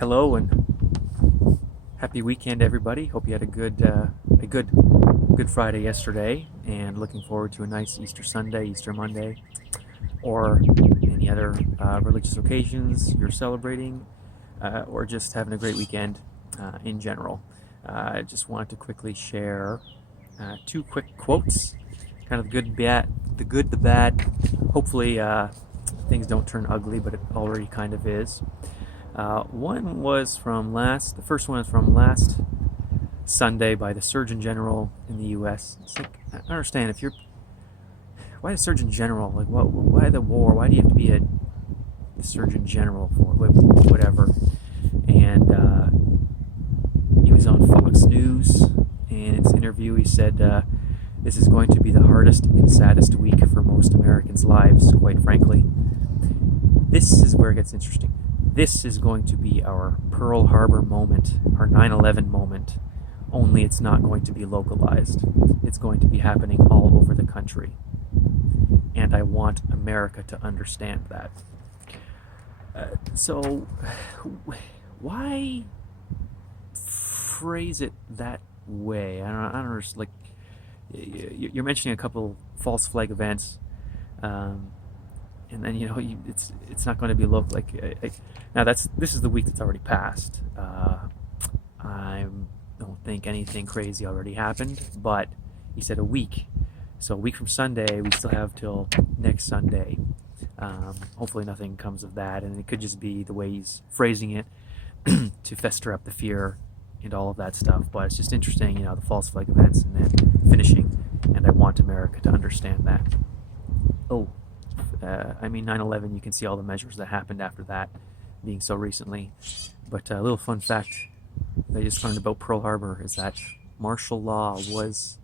Hello and happy weekend, everybody. Hope you had a good Friday yesterday, and looking forward to a nice Easter Sunday, Easter Monday, or any other religious occasions you're celebrating, or just having a great weekend in general. I just wanted to quickly share two quick quotes, kind of the good, the bad. Hopefully, things don't turn ugly, but it already kind of is. The first one is from last Sunday by the Surgeon General in the U.S. It's like, I don't understand, why the Surgeon General? Like, why the war? Why do you have to be a Surgeon General for whatever? And he was on Fox News, and in its interview he said, this is going to be the hardest and saddest week for most Americans' lives, quite frankly. This is where it gets interesting. This is going to be our Pearl Harbor moment, our 9/11 moment, only it's not going to be localized. It's going to be happening all over the country. And I want America to understand that. So, why phrase it that way? I don't understand. Like, you're mentioning a couple false flag events. And then it's not going to be local. Now this is the week that's already passed. I don't think anything crazy already happened, but he said a week. So a week from Sunday, we still have till next Sunday. Hopefully nothing comes of that, and it could just be the way he's phrasing it to fester up the fear and all of that stuff. But it's just interesting, the false flag events, and then finishing. And I want America to understand that. 9/11, you can see all the measures that happened after that, being so recently. But a little fun fact that I just learned about Pearl Harbor is that martial law was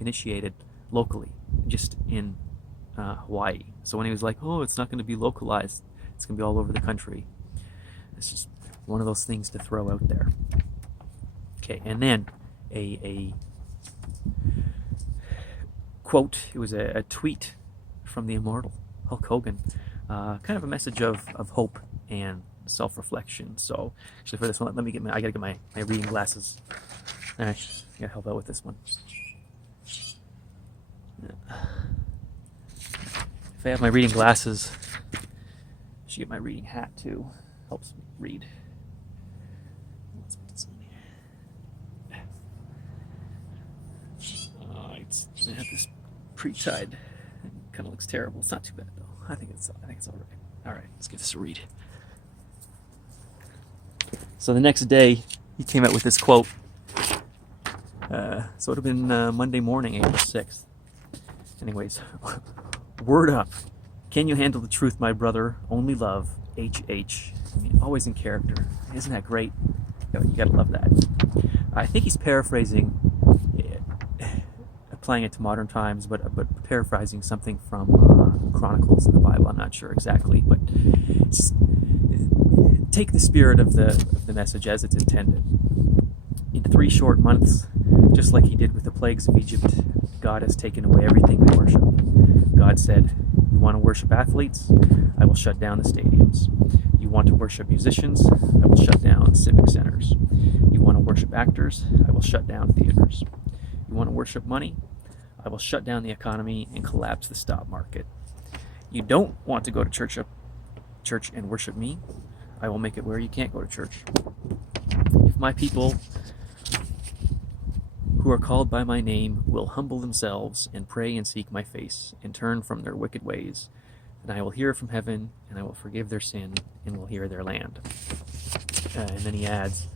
initiated locally, just in Hawaii. So when he was like, it's not going to be localized, it's going to be all over the country. It's just one of those things to throw out there. Okay, and then a quote, it was a tweet from the immortal Hulk Hogan, kind of a message of hope and self-reflection. So actually for this one, I gotta get my reading glasses. All right, I gotta help out with this one. If I have my reading glasses, I should get my reading hat too. Helps me read. Let's put this on here. I have this pre-tied. Kind of looks terrible. It's not too bad though. I think it's all right. All right, let's give this a read. So the next day, he came out with this quote. So it would have been Monday morning, April 6th. Anyways, word up. Can you handle the truth, my brother? Only love. HH. Always in character. Isn't that great? You gotta love that. I think he's paraphrasing, applying it to modern times, but paraphrasing something from Chronicles in the Bible. I'm not sure exactly, but take the spirit of the message as it's intended. In 3 short months, just like he did with the plagues of Egypt, God has taken away everything we worship. God said, you want to worship athletes? I will shut down the stadiums. You want to worship musicians? I will shut down civic centers. You want to worship actors? I will shut down theaters. You want to worship money? I will shut down the economy and collapse the stock market. You don't want to go to church and worship me? I will make it where you can't go to church. If my people who are called by my name will humble themselves and pray and seek my face and turn from their wicked ways, then I will hear from heaven and I will forgive their sin and will heal their land. And then he adds,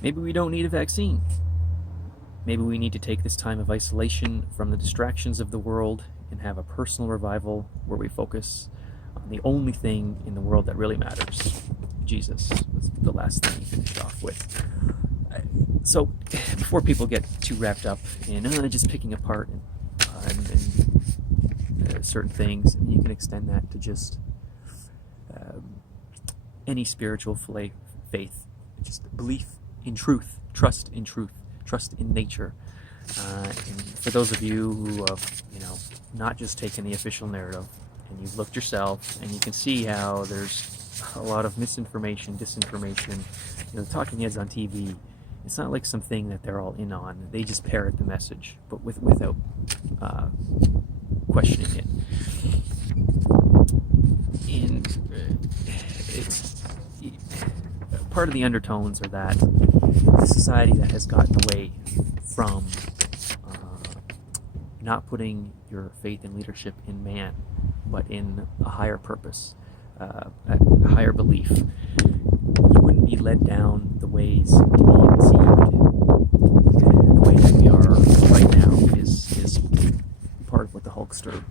maybe we don't need a vaccine. Maybe we need to take this time of isolation from the distractions of the world and have a personal revival where we focus on the only thing in the world that really matters. Jesus was the last thing he finished off with. So before people get too wrapped up in just picking apart and certain things, you can extend that to just any spiritual faith, just belief in truth, trust in truth, trust in nature. And for those of you who have, not just taken the official narrative, and you've looked yourself, and you can see how there's a lot of misinformation, disinformation. The talking heads on TV, it's not like something that they're all in on. They just parrot the message, but without questioning it. And it's part of the undertones are that the society that has gotten away from not putting your faith and leadership in man, but in a higher purpose, a higher belief. You wouldn't be led down the ways to being deceived. The way that we are right now is part of what the Hulkster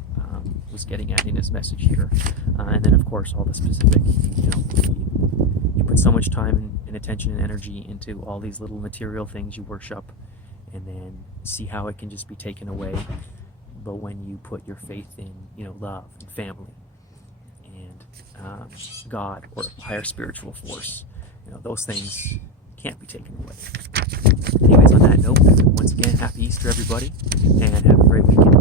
was getting at in his message here. And then, of course, all the specific, you put so much time and attention and energy into all these little material things you worship, and then see how it can just be taken away. But when you put your faith in, love and family and God or a higher spiritual force, those things can't be taken away. Anyways, on that note, once again, happy Easter, everybody, and have a great weekend.